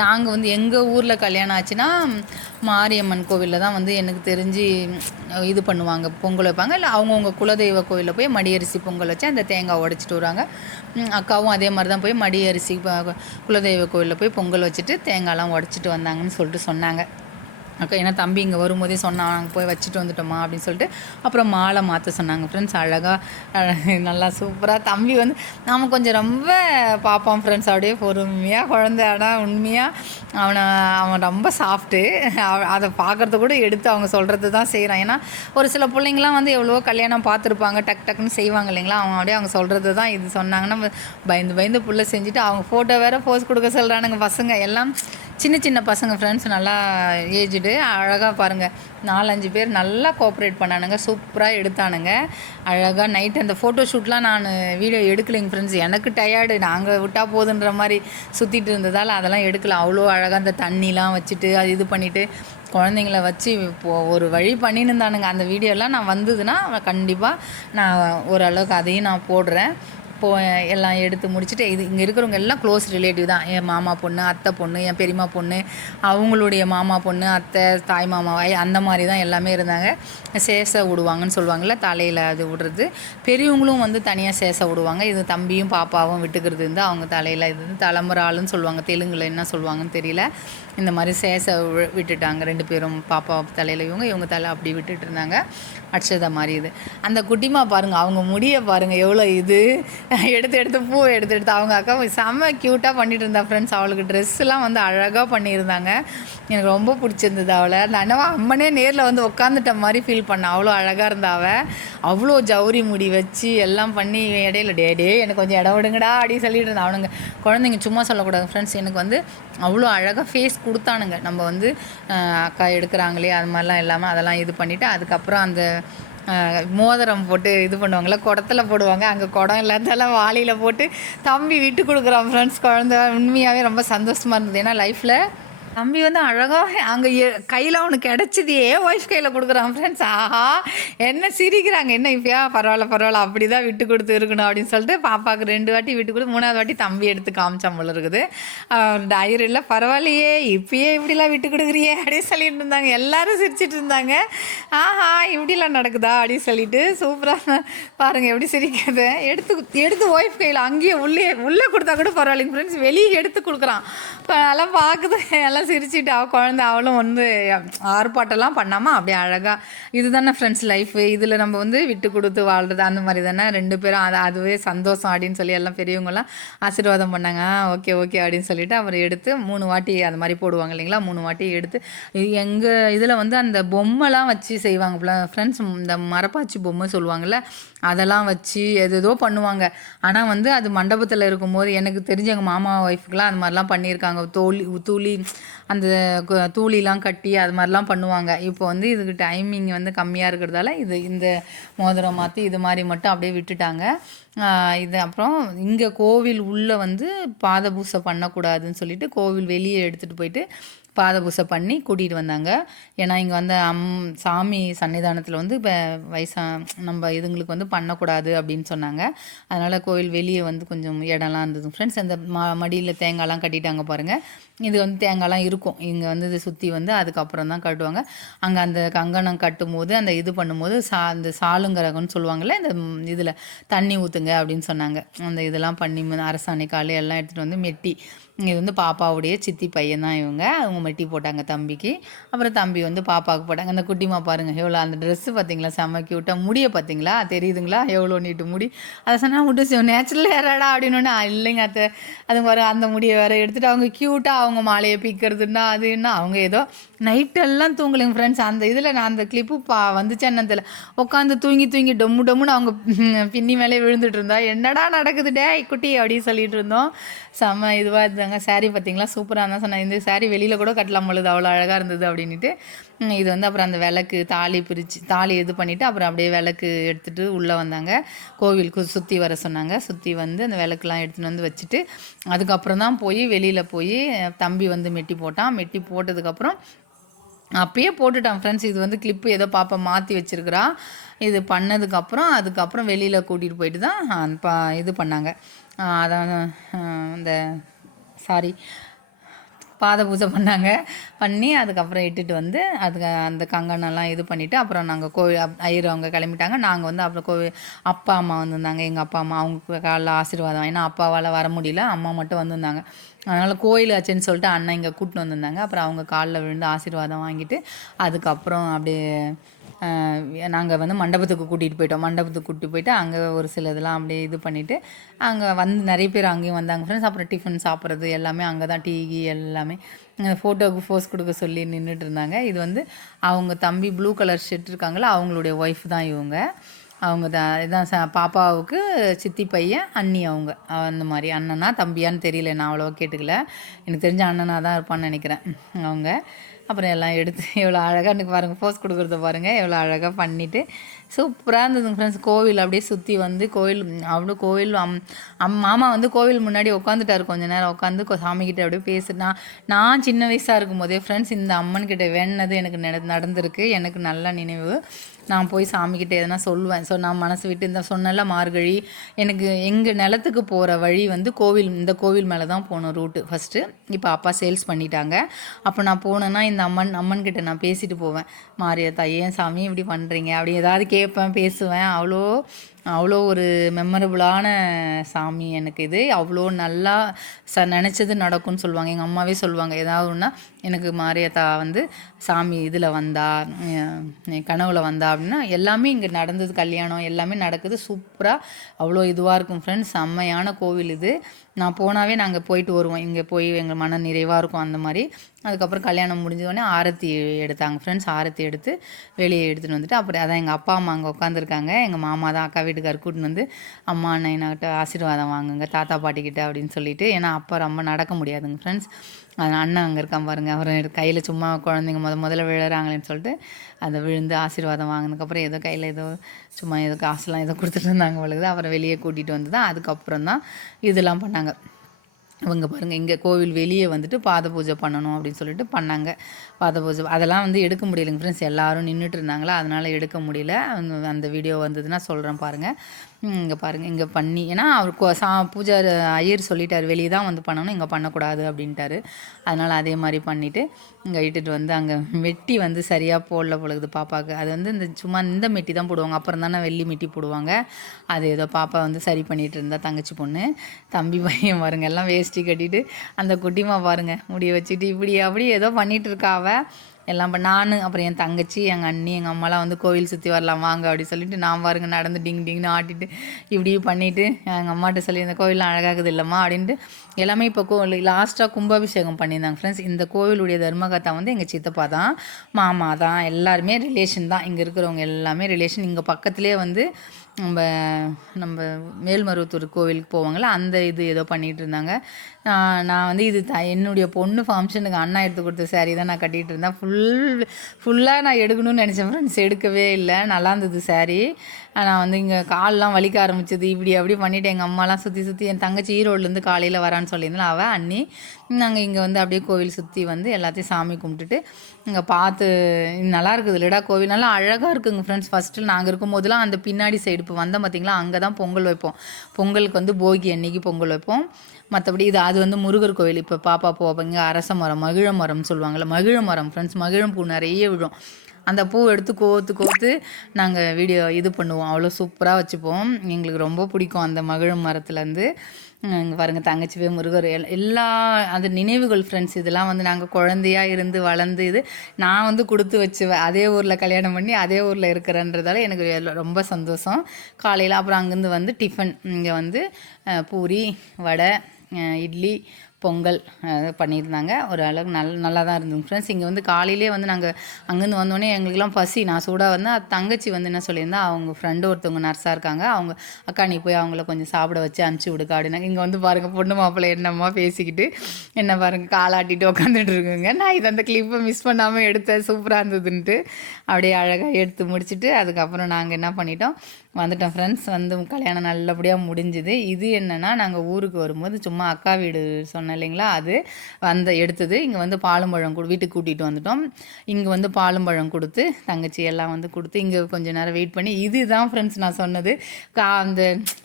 நாங்கள் வந்து எங்கள் ஊரில் கல்யாணம் ஆச்சுன்னா மாரியம்மன் கோவிலில் தான் வந்து எனக்கு தெரிஞ்சு இது பண்ணுவாங்க, பொங்கல் வைப்பாங்க. இல்லை அவங்கவுங்க குலதெய்வ கோவிலில் போய் மடி அரிசி பொங்கல் வச்சு அந்த தேங்காய் உடச்சிட்டு வருவாங்க. அக்காவும் அதே மாதிரி தான் போய் மடி அரிசி குலதெய்வ கோவிலில் போய் பொங்கல் வச்சுட்டு தேங்காய்லாம் உடச்சிட்டு வந்தாங்கன்னு சொல்லிட்டு சொன்னாங்க அக்கா. ஏன்னா தம்பி இங்கே வரும்போதே சொன்னான், நாங்கள் போய் வச்சுட்டு வந்துட்டோமா அப்படின்னு சொல்லிட்டு. அப்புறம் மாலை மாற்ற சொன்னாங்க ஃப்ரெண்ட்ஸ். அழகாக நல்லா சூப்பராக தம்பி வந்து நாம் கொஞ்சம் ரொம்ப பார்ப்பான் ஃப்ரெண்ட்ஸ். அப்படியே பொறுமையாக குழந்தை. ஆனால் உண்மையாக அவன் ரொம்ப சாஃப்ட்டு. அதை பார்க்குறத கூட எடுத்து அவங்க சொல்கிறது தான் செய்கிறான். ஏன்னா ஒரு சில பிள்ளைங்களாம் வந்து எவ்வளவோ கல்யாணம் பார்த்துருப்பாங்க, டக்குன்னு செய்வாங்க இல்லைங்களா. அவன் அப்படியே அவங்க சொல்கிறது தான் இது சொன்னாங்கன்னா பயந்து புள்ள செஞ்சுட்டு அவங்க ஃபோட்டோ வேறு போஸ் கொடுக்க சொல்கிறானுங்க பசங்க எல்லாம். சின்ன பசங்க ஃப்ரெண்ட்ஸ், நல்லா ஏஜ்டு. அழகாக பாருங்கள், 4-5 பேர் நல்லா கோஆப்ரேட் பண்ணானுங்க, சூப்பராக எடுத்தானுங்க. அழகாக நைட் அந்த ஃபோட்டோ ஷூட்லாம் நான் வீடியோ எடுக்கலைங்க ஃப்ரெண்ட்ஸ். எனக்கு டயர்டு, நாங்கள் விட்டால் போதுன்ற மாதிரி சுற்றிட்டு இருந்ததால் அதெல்லாம் எடுக்கல. அவ்வளோ அழகாக அந்த தண்ணிலாம் வச்சுட்டு அது இது பண்ணிவிட்டு குழந்தைங்கள வச்சு இப்போது ஒரு வழி பண்ணின்னு இருந்தானுங்க. அந்த வீடியோலாம் நான் வந்ததுன்னா கண்டிப்பாக நான் ஓரளவுக்கு அதையும் நான் போடுறேன். இப்போது எல்லாம் எடுத்து முடிச்சுட்டு இது இங்கே இருக்கிறவங்க எல்லாம் க்ளோஸ் ரிலேட்டிவ் தான். என் மாமா பொண்ணு, அத்தை பொண்ணு, என் பெரியம்மா பொண்ணு, அவங்களுடைய மாமா பொண்ணு, அத்தை, தாய் மாமாவாய் அந்த மாதிரி தான் எல்லாமே இருந்தாங்க. சேசை விடுவாங்கன்னு சொல்லுவாங்கள்ல, தலையில் அது விடுறது. பெரியவங்களும் வந்து தனியாக சேசை விடுவாங்க. இது தம்பியும் பாப்பாவும் விட்டுக்கிறது வந்து அவங்க தலையில் இது வந்து தலைமுறாளுன்னு சொல்லுவாங்க. தெலுங்கில் என்ன சொல்லுவாங்கன்னு தெரியல. இந்த மாதிரி சேசை விட்டுட்டாங்க 2 பேரும். பாப்பா தலையில் இவங்க தலை அப்படி விட்டுட்டு இருந்தாங்க. அட்சதை மாதிரி இது. அந்த குட்டிமா பாருங்கள், அவங்க முடியை பாருங்கள் எவ்வளோ இது எடுத்து பூ எடுத்து அவங்க அக்கா செம்ம க்யூட்டாக பண்ணிட்டு இருந்தா ஃப்ரெண்ட்ஸ். அவளுக்கு ட்ரெஸ்ஸெலாம் வந்து அழகாக பண்ணியிருந்தாங்க. எனக்கு ரொம்ப பிடிச்சிருந்தது அவளை. அந்த அண்ணவா அம்மனே நேரில் வந்து உட்காந்துட்ட மாதிரி ஃபீல் பண்ண. அவ்வளோ அழகாக இருந்தா அவள். அவ்வளோ ஜவுரி முடி வச்சு எல்லாம் பண்ணி இடையில டே எனக்கு கொஞ்சம் இடம் விடுங்கடா அப்படின்னு சொல்லிட்டு இருந்தா. அவனுங்க குழந்தைங்க சும்மா சொல்லக்கூடாது ஃப்ரெண்ட்ஸ். எனக்கு வந்து அவ்வளோ அழகாக ஃபேஸ் கொடுத்தானுங்க. நம்ம வந்து அக்கா எடுக்கிறாங்களே அது மாதிரிலாம் இல்லாமல் அதெல்லாம் இது பண்ணிவிட்டு அதுக்கப்புறம் அந்த மோதிரம் போட்டு இது பண்ணுவாங்கள்ல, குடத்துல போடுவாங்க. அங்கே குடம் இல்லாதெல்லாம் வாளியில் போட்டு தம்பி விட்டு கொடுக்குறான் ஃப்ரெண்ட்ஸ். குழந்த உண்மையாகவே ரொம்ப சந்தோஷமாக இருந்தது. ஏன்னா லைஃப்பில் தம்பி வந்து அழகாக அங்கே கையில் அவனுக்கு கிடச்சிதையே ஒய்ஃப் கையில் கொடுக்குறான் ஃப்ரெண்ட்ஸ். ஆஹா, என்ன சிரிக்கிறாங்க, என்ன இப்போயா பரவாயில்ல அப்படி தான் விட்டு கொடுத்து இருக்கணும் அப்படின்னு சொல்லிட்டு பாப்பாவுக்கு 2 வாட்டி விட்டு கொடுத்து 3ஆவது வாட்டி தம்பி எடுத்து காமிச்சான் போல இருக்குது. டயரில் பரவாயில்லையே இப்பயே இப்படிலாம் விட்டு கொடுக்குறியே அப்படின்னு சொல்லிட்டு இருந்தாங்க. எல்லோரும் சிரிச்சிட்டு இருந்தாங்க. ஆஹா, இப்படிலாம் நடக்குதா அப்படின்னு சொல்லிட்டு சூப்பராக பாருங்கள் எப்படி சிரிக்கிறது. எடுத்து ஒய்ஃப் கையில் அங்கேயே உள்ளே கொடுத்தா கூட பரவாயில்லைங்க ஃப்ரெண்ட்ஸ். வெளியே எடுத்து கொடுக்குறான். இப்போ அதெல்லாம் பார்க்குது, எல்லாம் சிரிச்சுட்டு குழந்தை அவளும் வந்து ஆர்ப்பாட்டெல்லாம் பண்ணாமல் அப்படியே அழகாக. இது தானே ஃப்ரெண்ட்ஸ் லைஃபு. இதில் நம்ம வந்து விட்டு கொடுத்து வாழ்கிறது அந்த மாதிரி தானே. 2 பேரும் அதுவே சந்தோஷம் அப்படின்னு சொல்லி எல்லாம் பெரியவங்களாம் ஆசீர்வாதம் பண்ணாங்க. ஓகே அப்படின்னு சொல்லிட்டு அவர் எடுத்து 3 வாட்டி அது மாதிரி போடுவாங்க இல்லைங்களா. 3 வாட்டி எடுத்து எங்கள் இதில் வந்து அந்த பொம்மைலாம் வச்சு செய்வாங்க ஃப்ரெண்ட்ஸ். இந்த மரப்பாச்சி பொம்மை சொல்லுவாங்கள்ல, அதெல்லாம் வச்சு எதோ பண்ணுவாங்க. ஆனால் வந்து அது மண்டபத்தில் இருக்கும்போது எனக்கு தெரிஞ்ச எங்கள் மாமா ஒய்ஃபுக்கெலாம் அது மாதிரிலாம் பண்ணியிருக்காங்க. தூளி அந்த தூளிலாம் கட்டி அது மாதிரிலாம் பண்ணுவாங்க. இப்போ வந்து இதுக்கு டைமிங் வந்து கம்மியாக இருக்கிறதால இந்த மோதிரம் மாற்றி இது மாதிரி மட்டும் அப்படியே விட்டுட்டாங்க. இது அப்புறம் இங்கே கோவில் உள்ளே வந்து பாத பூசை பண்ணக்கூடாதுன்னு சொல்லிட்டு கோவில் வெளியே எடுத்துகிட்டு போயிட்டு பாத பூசை பண்ணி கூட்டிகிட்டு வந்தாங்க. ஏன்னா இங்கே வந்து சாமி சன்னிதானத்தில் வந்து இப்போ நம்ம இதுங்களுக்கு வந்து பண்ணக்கூடாது அப்படின்னு சொன்னாங்க. அதனால் கோவில் வெளியே வந்து கொஞ்சம் இடம்லாம் இருந்தது ஃப்ரெண்ட்ஸ். அந்த மடியில் தேங்காய்லாம் கட்டிட்டாங்க பாருங்கள். இது வந்து தேங்காய்லாம் இருக்கும் இங்கே வந்து இது சுற்றி வந்து அதுக்கப்புறம் தான் கட்டுவாங்க. அங்கே அந்த கங்கணம் கட்டும்போது அந்த இது பண்ணும்போது அந்த சாலுங்கரகம்னு சொல்லுவாங்கள்ல, இந்த இதில் தண்ணி ஊற்றுங்க அப்படின்னு சொன்னாங்க. அந்த இதெல்லாம் பண்ணி அரசாணை காலு எல்லாம் எடுத்துகிட்டு வந்து மெட்டி. இது வந்து பாப்பாவுடைய சித்தி பையன் தான் இவங்க. அவங்க மெட்டி போட்டாங்க தம்பிக்கு. அப்புறம் தம்பி வந்து பாப்பாவுக்கு போட்டாங்க. அந்த குட்டிமா பாருங்கள் எவ்வளோ அந்த ட்ரெஸ்ஸு பார்த்தீங்களா, செம்ம க்யூட்டாக. முடியை பார்த்தீங்களா, தெரியுதுங்களா எவ்வளோ நீட்டு முடி. அதை சொன்னால் விட்டு நேச்சுரல் ஹேராடா அப்படின்னு. இல்லைங்க அத்தை, அது மாதிரி அந்த முடியை வேறு எடுத்துகிட்டு அவங்க க்யூட்டாக அவங்க மாலையை பிக்கிறதுன்னா அதுன்னா அவங்க ஏதோ நைட்டெல்லாம் தூங்கலைங்க ஃப்ரெண்ட்ஸ். அந்த இதில் நான் அந்த கிளிப்பு வந்துச்சு என்னன்னு தெரியல, உட்காந்து தூங்கி டொம்முன்னு அவங்க பின்னி மேலே விழுந்துட்டு இருந்தா. என்னடா நடக்குது டே குட்டி அப்படின்னு சொல்லிட்டு இருந்தோம். செம்ம இதுவாக இருந்தாங்க. சாரீ பார்த்தீங்களா, சூப்பராக இருந்தால் சொன்னேன். இந்த சாரீ வெளியில் கூட கட்டலாம் பொழுது, அவ்வளோ அழகாக இருந்தது அப்படின்ட்டு. இது வந்து அப்புறம் அந்த விளக்கு தாலி இது பண்ணிவிட்டு அப்புறம் அப்படியே விளக்கு எடுத்துகிட்டு உள்ளே வந்தாங்க. கோவிலுக்கு சுற்றி வர சொன்னாங்க. சுற்றி வந்து அந்த விளக்குலாம் எடுத்துகிட்டு வந்து வச்சுட்டு அதுக்கப்புறம் தான் போய் வெளியில் போய் தம்பி வந்து மெட்டி போட்டான். மெட்டி போட்டதுக்கப்புறம் அப்பயே போட்டுட்டான் ஃப்ரெண்ட்ஸ். இது வந்து கிளிப்பு ஏதோ பாப்பா மாற்றி வச்சுருக்குறா. இது பண்ணதுக்கப்புறம் அதுக்கப்புறம் வெளியில் கூட்டிகிட்டு போயிட்டு தான் இது பண்ணாங்க. அதான் இந்த சாரி பாத பூஜை பண்ணாங்க. பண்ணி அதுக்கப்புறம் இட்டுட்டு வந்து அதுக்கு அந்த கங்கணம்லாம் இது பண்ணிவிட்டு அப்புறம் நாங்கள் கோவில் ஐயர் அவங்க கிளம்பிட்டாங்க. நாங்கள் வந்து அப்புறம் அப்பா அம்மா வந்திருந்தாங்க. எங்கள் அப்பா அம்மா அவங்க காலைல ஆசீர்வாதம். ஏன்னா அப்பாவால் வர முடியல, அம்மா மட்டும் வந்திருந்தாங்க. அதனால் கோயில் ஆச்சுன்னு சொல்லிட்டு அண்ணன் இங்கே கூட்டின்னு வந்திருந்தாங்க. அப்புறம் அவங்க காலில் விழுந்து ஆசீர்வாதம் வாங்கிட்டு அதுக்கப்புறம் அப்படியே நாங்கள் வந்து மண்டபத்துக்கு கூட்டிகிட்டு போயிட்டோம். மண்டபத்துக்கு கூட்டிகிட்டு போயிட்டு அங்கே ஒரு சில இதெல்லாம் அப்படியே இது பண்ணிவிட்டு அங்கே வந்து நிறைய பேர் அங்கேயும் வந்தாங்க ஃப்ரெண்ட்ஸ். அப்புறம் டிஃபன் சாப்பிட்றது எல்லாமே அங்கே தான், டீ எல்லாமே ஃபோட்டோவுக்கு போஸ் கொடுக்க சொல்லி நின்றுட்டு இருந்தாங்க. இது வந்து அவங்க தம்பி ப்ளூ கலர் ஷர்ட் இருக்காங்களா, அவங்களுடைய ஒய்ஃப் தான் இவங்க. அவங்க தான் இதான் பாப்பாவுக்கு சித்தி பையன் அண்ணி அவங்க. அந்த மாதிரி அண்ணனா தம்பியான்னு தெரியல, நான் அவ்வளோவா கேட்டுக்கல. எனக்கு தெரிஞ்ச அண்ணனாக தான் இருப்பான்னு நினைக்கிறேன் அவங்க. அப்புறம் எல்லாம் எடுத்து எவ்வளோ அழகாக எனக்கு பாருங்கள், போஸ் கொடுக்குறத பாருங்கள் எவ்வளோ அழகாக பண்ணிவிட்டு சூப்பராக இருந்ததுங்க ஃப்ரெண்ட்ஸ். கோவில் அப்படியே சுற்றி வந்து கோவில் அவ்வளோ கோவில் மாமா வந்து கோவில் முன்னாடி உட்காந்துட்டாரு. கொஞ்சம் நேரம் உட்காந்து சாமிக்கிட்ட அப்படியே பேசுனா. நான் சின்ன வயசாக இருக்கும் போதே ஃப்ரெண்ட்ஸ் இந்த அம்மன்கிட்ட வேணுனது எனக்கு நடந்திருக்கு. எனக்கு நல்ல நினைவு. நான் போய் சாமிக்கிட்ட எதனா சொல்லுவேன். ஸோ நான் மனசு விட்டு இந்த சொன்னல மார்கழி எனக்கு எங்கள் நிலத்துக்கு போகிற வழி வந்து இந்த கோவில் மேலே தான் போகணும் ரூட்டு ஃபஸ்ட்டு. இப்போ அப்பா சேல்ஸ் பண்ணிட்டாங்க. அப்போ நான் போனேன்னா இந்த அம்மன்கிட்ட நான் பேசிட்டு போவேன். மாரியாத்தா ஏன் சாமி இப்படி பண்ணுறீங்க அப்படி ஏதாவது கேட்பேன், பேசுவேன். அவ்வளோ ஒரு மெமரபுளான சாமி எனக்கு இது. அவ்வளோ நல்லா நினச்சது நடக்கும்னு சொல்லுவாங்க. எங்கள் அம்மாவே சொல்லுவாங்க, ஏதாவது ஒன்றா எனக்கு மாரியாத்தா வந்து சாமி இதில் வந்தா, கனவுல வந்தா அப்படின்னா எல்லாமே இங்கே நடந்தது. கல்யாணம் எல்லாமே நடக்குது சூப்பராக. அவ்வளோ இதுவாக இருக்கும் ஃப்ரெண்ட்ஸ். செம்மையான கோவில் இது. நான் போனாவே நாங்கள் போயிட்டு வருவோம். இங்கே போய் எங்கள் மன நிறைவாக இருக்கும் அந்த மாதிரி. அதுக்கப்புறம் கல்யாணம் முடிஞ்சோடனே ஆரத்தி எடுத்தாங்க ஃப்ரெண்ட்ஸ். ஆரத்தி எடுத்து வெளியே எடுத்துகிட்டு வந்துட்டு அப்புறம் அதான் எங்கள் அப்பா அம்மா அங்கே உட்காந்துருக்காங்க. எங்கள் மாமா தான் அக்கா வீட்டுக்கார் கூட்டின்னு வந்து அம்மா அண்ணன்கிட்ட ஆசீர்வாதம் வாங்குங்க தாத்தா பாட்டிக்கிட்ட அப்படின்னு சொல்லிட்டு. ஏன்னா அப்போ ரொம்ப நடக்க முடியாதுங்க ஃப்ரெண்ட்ஸ். அதனால் அண்ணன் அங்கே இருக்கான் பாருங்கள், அவர் கையில் சும்மா குழந்தைங்க முதல்ல விழுறாங்களேன்னு சொல்லிட்டு அதை விழுந்து ஆசீர்வாதம் வாங்கினதுக்கப்புறம் ஏதோ கையில் ஏதோ சும்மா ஏதோ காசுலாம் ஏதோ கொடுத்துட்டு இருந்தாங்க பொழுது அவரை வெளியே கூட்டிகிட்டு வந்து தான் அதுக்கப்புறம் தான் இதெல்லாம் பண்ணாங்க. இவங்க பாருங்கள் இங்கே கோவில் வெளியே வந்துட்டு பாத பூஜை பண்ணணும் அப்படின்னு சொல்லிட்டு பண்ணாங்க. பாத பூஜை அதெல்லாம் வந்து எடுக்க முடியலைங்க ஃப்ரெண்ட்ஸ். எல்லோரும் நின்றுட்டு இருந்தாங்களா, அதனால் எடுக்க முடியல. அந்த வீடியோ வந்ததுன்னா சொல்கிறேன் பாருங்கள். இங்கே பாருங்கள் இங்கே பண்ணி, ஏன்னா அவர் பூஜை ஐயர் சொல்லிட்டார் வெளியே தான் வந்து பண்ணணும், இங்கே பண்ணக்கூடாது அப்படின்ட்டாரு. அதனால் அதே மாதிரி பண்ணிவிட்டு இங்கே இட்டுட்டு வந்து அங்கே மெட்டி வந்து சரியாக போடல பொழுது பாப்பாவுக்கு. அது வந்து இந்த சும்மா இந்த மெட்டி தான் போடுவாங்க, அப்புறம் தானே வெள்ளி மெட்டி போடுவாங்க. அது ஏதோ பாப்பா வந்து சரி பண்ணிகிட்டு இருந்தா தங்கச்சி பொண்ணு. தம்பி பையன் பாருங்க எல்லாம் வேஷ்டி கட்டிட்டு அந்த குட்டிமா பாருங்கள் முடிய வச்சுட்டு இப்படி அப்படி ஏதோ பண்ணிகிட்டு இருக்காவ எல்லாம். நான் அப்புறம் என் தங்கச்சி எங்கள் அண்ணி எங்கள் அம்மாலாம் வந்து கோவில் சுற்றி வரலாம் வாங்க அப்படி சொல்லிட்டு நான் பாருங்க நடந்து டிங்னு ஆட்டிட்டு இப்படி பண்ணிவிட்டு எங்கள் அம்மாட்ட சொல்லி இந்த கோவில்லாம் அழகாகுது இல்லைம்மா அப்படின்ட்டு எல்லாமே. இப்போ லாஸ்ட்டாக கும்பாபிஷேகம் பண்ணியிருந்தாங்க ஃப்ரெண்ட்ஸ். இந்த கோவிலுடைய தர்மகர்த்தா வந்து எங்கள் சித்தப்பா தான், மாமா தான், எல்லாருமே ரிலேஷன் தான். இங்கே இருக்கிறவங்க எல்லாமே ரிலேஷன். இங்கே பக்கத்துலேயே வந்து நம்ம மேல்மருவத்தூர் கோவிலுக்கு போவாங்கள, அந்த இது ஏதோ பண்ணிகிட்டு இருந்தாங்க. நான் வந்து இது என்னுடைய பொண்ணு ஃபங்க்ஷனுக்கு அண்ணா எடுத்து கொடுத்த சாரீ தான் நான் கட்டிகிட்டு இருந்தேன். ஃபுல்லாக நான் எடுக்கணும்னு நினச்சேன் ஃப்ரெண்ட்ஸ், எடுக்கவே இல்லை. நல்லா இருந்தது சாரீ. நான் வந்து இங்கே கால்லாம் வலிக்க ஆரம்பிச்சது. இப்படி அப்படி பண்ணிவிட்டு எங்கள் அம்மாலாம் சுற்றி என் தங்கச்சி ஈரோடுலேருந்து காலையில் வரான்னு சொல்லியிருந்தேன். அவள் அண்ணி நாங்கள் இங்கே வந்து அப்படியே கோவில் சுற்றி வந்து எல்லாத்தையும் சாமி கும்பிட்டுட்டு இங்கே பார்த்து நல்லா இருக்குது இல்லைடா கோவில், நல்லா அழகாக இருக்குங்க ஃப்ரெண்ட்ஸ். ஃபஸ்ட்டு நாங்கள் இருக்கும் போதெல்லாம் அந்த பின்னாடி சைடு இப்போ வந்தோம் பார்த்திங்களா, அங்கே தான் பொங்கல் வைப்போம். பொங்கலுக்கு வந்து போகி அன்னைக்கு பொங்கல் வைப்போம். மற்றபடி அது வந்து முருகர் கோவில். இப்போ பாப்பா போவாங்க. அரச மரம் மகிழ மரம்னு சொல்லுவாங்கள்ல, மகிழ மரம் ஃப்ரெண்ட்ஸ். மகிழம் பூ நிறைய விழும். அந்த பூ எடுத்து கோத்து நாங்கள் வீடியோ இது பண்ணுவோம். அவ்வளோ சூப்பராக வச்சுப்போம். எங்களுக்கு ரொம்ப பிடிக்கும் அந்த மகிழம் மரத்துலேருந்து. இங்கே பாருங்கள் தங்கச்சி முருகர் எல்லா அந்த நினைவுகள் ஃப்ரெண்ட்ஸ். இதெல்லாம் வந்து நாங்கள் குழந்தையாக இருந்து வளர்ந்து இது நான் வந்து கொடுத்து வச்சுவேன். அதே ஊரில் கல்யாணம் பண்ணி அதே ஊரில் இருக்கிறன்றதால எனக்கு ரொம்ப சந்தோஷம். காலையில் அப்புறம் அங்கேருந்து வந்து டிஃபன் இங்கே வந்து பூரி, வடை, இட்லி, பொங்கல் பண்ணியிருந்தாங்க. ஒரு அளவுக்கு நல்லா தான் இருந்தது ஃப்ரெண்ட்ஸ். இங்கே வந்து காலையிலே வந்து நாங்கள் அங்கேருந்து வந்தோடனே எங்களுக்கெல்லாம் பசி. நான் சூடாக வந்தேன். தங்கச்சி வந்து என்ன சொல்லியிருந்தா, அவங்க ஃப்ரெண்டு ஒருத்தவங்க நர்ஸாக இருக்காங்க, அவங்க அக்கா நீ போய் அவங்கள கொஞ்சம் சாப்பிட வச்சு அனுப்பிச்சி விடுக்கா அப்படின்னாங்க. இங்கே வந்து பாருங்கள் பொண்ணு மாப்பிள்ளை என்னம்மா பேசிக்கிட்டு என்ன பாருங்கள் காலாட்டிட்டு உட்காந்துட்டு இருக்குங்க. நான் இது அந்த கிளிப்பை மிஸ் பண்ணாமல் எடுத்தேன், சூப்பராக இருந்ததுன்ட்டு அப்படியே அழகாக எடுத்து முடிச்சுட்டு அதுக்கப்புறம் நாங்கள் என்ன பண்ணிட்டோம், வந்துட்டோம் ஃப்ரெண்ட்ஸ். வந்து கல்யாணம் நல்லபடியாக முடிஞ்சுது. இது என்னென்னா, நாங்கள் ஊருக்கு வரும்போது சும்மா அக்கா வீடு சொன்னேன் இல்லைங்களா, அது எடுத்தது. இங்கே வந்து பாலும் பழம் வீட்டுக்கு கூட்டிகிட்டு வந்துட்டோம். இங்கே வந்து பாலும் பழம் கொடுத்து தங்கச்சி எல்லாம் வந்து கொடுத்து இங்கே கொஞ்சம் நேரம் வெயிட் பண்ணி, இதுதான் ஃப்ரெண்ட்ஸ் நான் சொன்னது. அந்த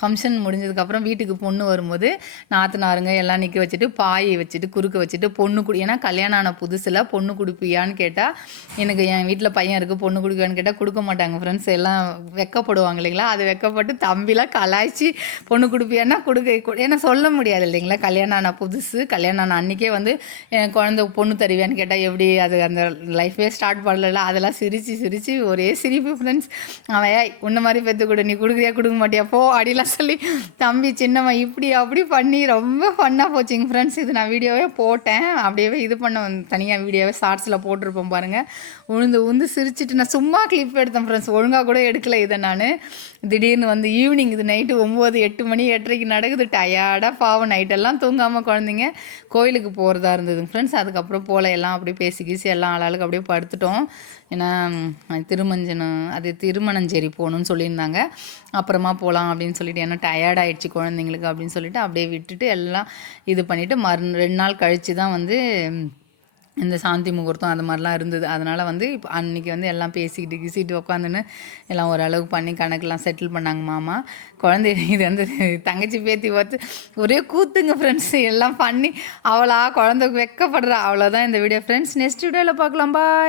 ஃபங்க்ஷன் முடிஞ்சதுக்கப்புறம் வீட்டுக்கு பொண்ணு வரும்போது நாத்தனாருங்க எல்லாம் நிற்க வச்சுட்டு பாயை வச்சுட்டு குறுக்க வச்சுட்டு பொண்ணு ஏன்னா கல்யாணம் ஆன புதுசில் பொண்ணு கொடுப்பியான்னு கேட்டால், எனக்கு என் வீட்டில் பையன் இருக்குது பொண்ணு கொடுக்குவான்னு கேட்டால் கொடுக்க மாட்டாங்க ஃப்ரெண்ட்ஸ். எல்லாம் வெக்கப்படுவாங்க இல்லைங்களா, அது வெக்கப்பட்டு தம்பிலாம் கலாய்ச்சி பொண்ணு கொடுப்பியான்னா ஏன்னா சொல்ல முடியாது இல்லைங்களா. கல்யாணம் ஆன புதுசு, கல்யாணம் ஆன அன்றைக்கே வந்து என் குழந்தை பொண்ணு தருவியான்னு கேட்டால் எப்படி, அது அந்த லைஃபே ஸ்டார்ட் பண்ணல. அதெல்லாம் சிரித்து ஒரே சிரிப்பு ஃப்ரெண்ட்ஸ். அவன் உன்ன மாதிரி பெற்று கொடு, நீ கொடுக்குறியா கொடுக்க மாட்டியா போ அப்படிலாம் சொல்லி தம்பி சின்னவன் இப்படி அப்படி பண்ணி ரொம்ப ஃபன்னாக போச்சுங்க ஃப்ரெண்ட்ஸ். இது நான் வீடியோவே போட்டேன், அப்படியே இது பண்ண தனியாக வீடியோவே ஷார்ட்ஸில் போட்டிருப்போம் பாருங்கள். உந்து சிரிச்சிட்டு நான் சும்மா கிளிப் எடுத்தேன் ஃப்ரெண்ட்ஸ், ஒழுங்காக கூட எடுக்கலை இதை நான். திடீர்னு வந்து ஈவினிங் இது நைட்டு 9, 8 மணி 8:30 நடக்குது. டயர்டாக பாவம் நைட்டெல்லாம் தூங்காமல் குழந்தைங்க கோயிலுக்கு போகிறதா இருந்ததுங்க ஃப்ரெண்ட்ஸ். அதுக்கப்புறம் போல எல்லாம் அப்படியே பேசி எல்லாம் ஆளாளுக்கு அப்படியே படுத்துட்டோம். ஏன்னா திருமணஞ்சேரி போகணுன்னு சொல்லியிருந்தாங்க. அப்புறமா போகலாம் அப்படின்னு சொல்லிட்டு, ஏன்னா டயர்ட் ஆகிடுச்சு குழந்தைங்களுக்கு அப்படின்னு சொல்லிட்டு அப்படியே விட்டுட்டு எல்லாம் இது பண்ணிவிட்டு 2 நாள் கழித்து தான் வந்து இந்த சாந்தி முகூர்த்தம் அது மாதிரிலாம் இருந்தது. அதனால் வந்து இப்போ அன்றைக்கி வந்து எல்லாம் பேசிக்கிட்டு உட்காந்துன்னு எல்லாம் ஓரளவுக்கு பண்ணி கணக்கெலாம் செட்டில் பண்ணாங்க மாமா. குழந்தை இது வந்து தங்கச்சி பேத்தி பார்த்து ஒரே கூத்துங்க ஃப்ரெண்ட்ஸ். எல்லாம் பண்ணி அவளா குழந்தைக்கு வெக்கப்படுறா. அவ்வளோதான் இந்த வீடியோ ஃப்ரெண்ட்ஸ். நெக்ஸ்ட் வீடியோவில் பார்க்கலாம். பாய்.